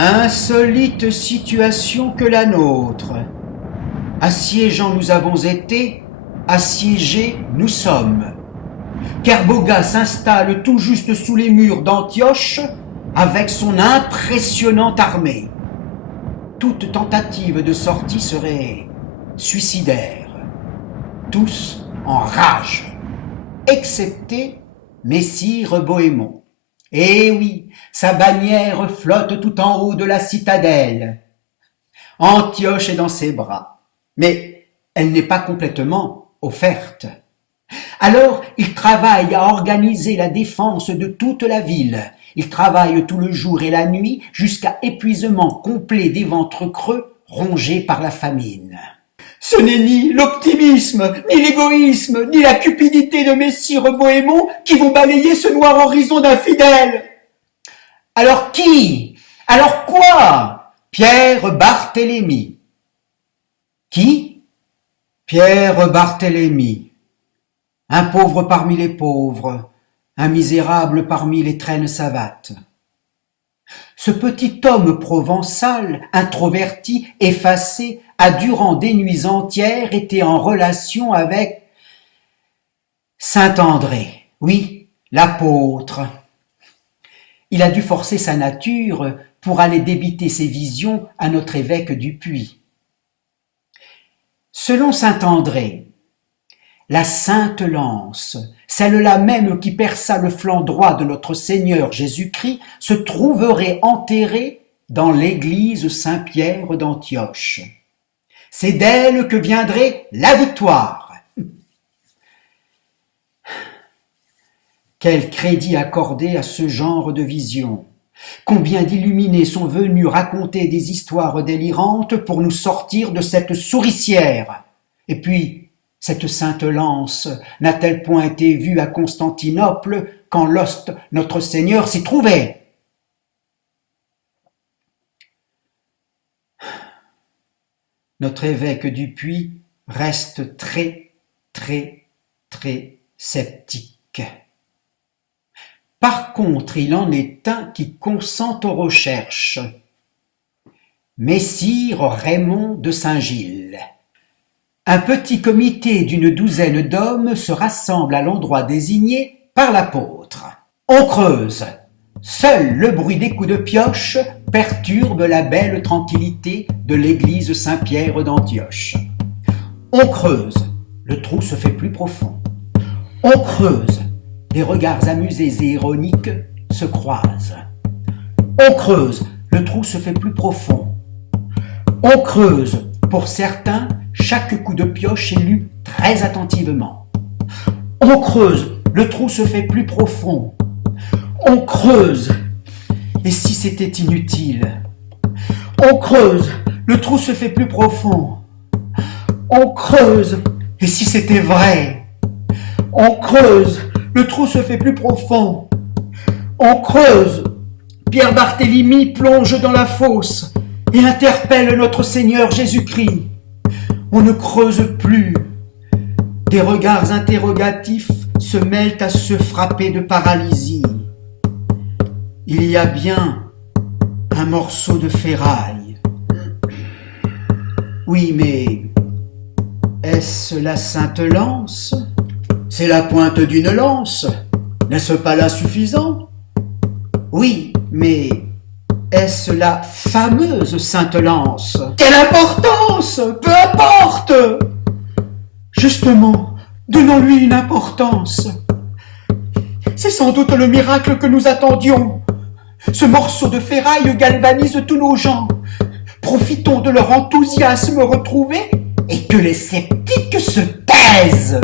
Insolite situation que la nôtre. Assiégeants nous avons été, assiégés nous sommes. Kerboga s'installe tout juste sous les murs d'Antioche avec son impressionnante armée. Toute tentative de sortie serait suicidaire. Tous en rage, excepté Messire Bohémond. Eh oui, sa bannière flotte tout en haut de la citadelle. Antioche est dans ses bras, mais elle n'est pas complètement offerte. Alors, il travaille à organiser la défense de toute la ville. Il travaille tout le jour et la nuit jusqu'à épuisement complet des ventres creux rongés par la famine. Ce n'est ni l'optimisme, ni l'égoïsme, ni la cupidité de Messire Bohémond qui vont balayer ce noir horizon d'infidèles. Alors qui? Alors quoi? Pierre Barthélemy. Qui? Pierre Barthélemy. Un pauvre parmi les pauvres, un misérable parmi les traînes savates. Ce petit homme provençal, introverti, effacé, a durant des nuits entières été en relation avec Saint André, oui, l'apôtre. Il a dû forcer sa nature pour aller débiter ses visions à notre évêque du Puy. Selon Saint André, la sainte lance, celle-là même qui perça le flanc droit de notre Seigneur Jésus-Christ, se trouverait enterrée dans l'église Saint-Pierre d'Antioche. C'est d'elle que viendrait la victoire. Quel crédit accorder à ce genre de vision? Combien d'illuminés sont venus raconter des histoires délirantes pour nous sortir de cette souricière? Et puis, cette sainte lance n'a-t-elle point été vue à Constantinople quand l'ost notre Seigneur s'y trouvait? Notre évêque du Puy reste très sceptique. Par contre, il en est un qui consent aux recherches. Messire Raymond de Saint-Gilles. Un petit comité d'une douzaine d'hommes se rassemble à l'endroit désigné par l'apôtre. On creuse. Seul le bruit des coups de pioche perturbe la belle tranquillité de l'église Saint-Pierre d'Antioche. On creuse. Le trou se fait plus profond. On creuse. Les regards amusés et ironiques se croisent. On creuse. Le trou se fait plus profond. On creuse. Pour certains, chaque coup de pioche est lu très attentivement. On creuse. Le trou se fait plus profond. On creuse. Et si c'était inutile? On creuse. Le trou se fait plus profond. On creuse. Et si c'était vrai? On creuse. Le trou se fait plus profond. On creuse. Pierre Barthélemy plonge dans la fosse et interpelle notre Seigneur Jésus-Christ. On ne creuse plus. Des regards interrogatifs se mêlent à ceux frappés de paralysie. Il y a bien un morceau de ferraille. Oui, mais est-ce la sainte lance? C'est la pointe d'une lance. N'est-ce pas là suffisant? Oui, mais est-ce la fameuse sainte lance? Quelle importance? Peu importe! Justement, donnons-lui une importance. C'est sans doute le miracle que nous attendions. Ce morceau de ferraille galvanise tous nos gens. Profitons de leur enthousiasme retrouvé et que les sceptiques se taisent.